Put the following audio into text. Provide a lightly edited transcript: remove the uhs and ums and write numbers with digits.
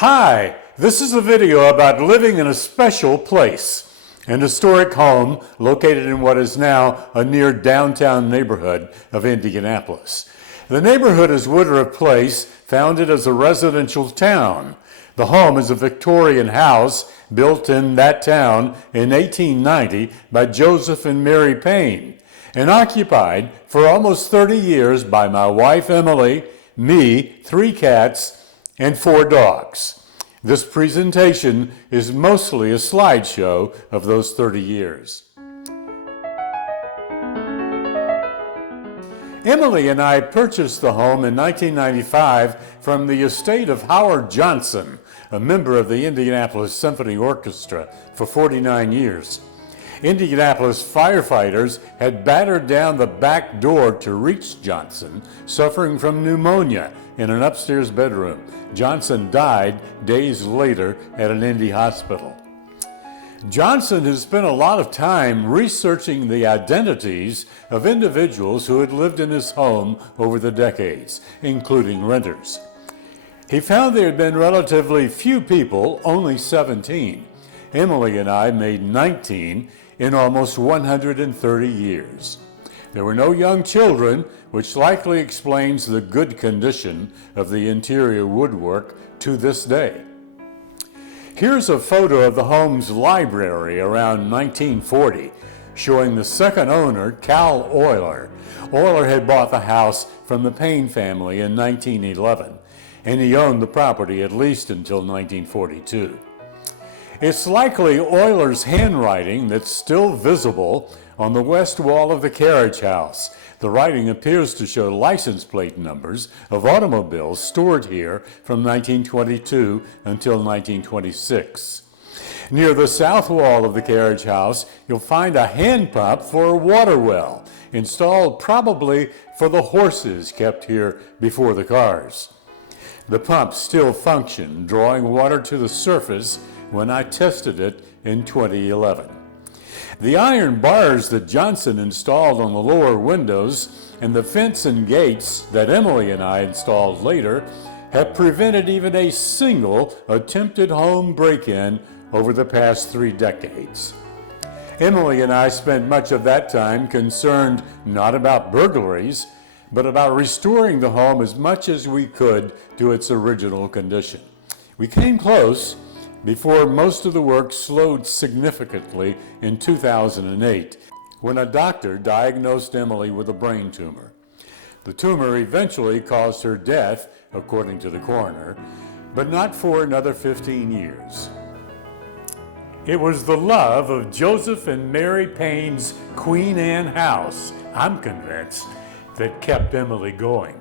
Hi, this is a video about living in a special place, an historic home located in what is now a near downtown neighborhood of Indianapolis. The neighborhood is Woodruff Place, founded as a residential town. The home is a Victorian house built in that town in 1890 by Joseph and Mary Payne, and occupied for almost 30 years by my wife Emily, me, 3 cats, and 4 dogs. This presentation is mostly a slideshow of those 30 years. Emily and I purchased the home in 1995 from the estate of Howard Johnson, a member of the Indianapolis Symphony Orchestra for 49 years. Indianapolis firefighters had battered down the back door to reach Johnson, suffering from pneumonia in an upstairs bedroom. Johnson died days later at an Indy hospital. Johnson has spent a lot of time researching the identities of individuals who had lived in his home over the decades, including renters. He found there had been relatively few people, only 17. Emily and I made 19 in almost 130 years. There were no young children, which likely explains the good condition of the interior woodwork to this day. Here's a photo of the home's library around 1940, showing the second owner, Cal Euler. Euler had bought the house from the Payne family in 1911, and he owned the property at least until 1942. It's likely Euler's handwriting that's still visible on the west wall of the carriage house. The writing appears to show license plate numbers of automobiles stored here from 1922 until 1926. Near the south wall of the carriage house, you'll find a hand pump for a water well, installed probably for the horses kept here before the cars. The pump still functioned, drawing water to the surface when I tested it in 2011. The iron bars that Johnson installed on the lower windows and the fence and gates that Emily and I installed later have prevented even a single attempted home break-in over the past 3 decades. Emily and I spent much of that time concerned not about burglaries, but about restoring the home as much as we could to its original condition. We came close before most of the work slowed significantly in 2008, when a doctor diagnosed Emily with a brain tumor. The tumor eventually caused her death, according to the coroner, but not for another 15 years. It was the love of Joseph and Mary Payne's Queen Anne house, I'm convinced, that kept Emily going.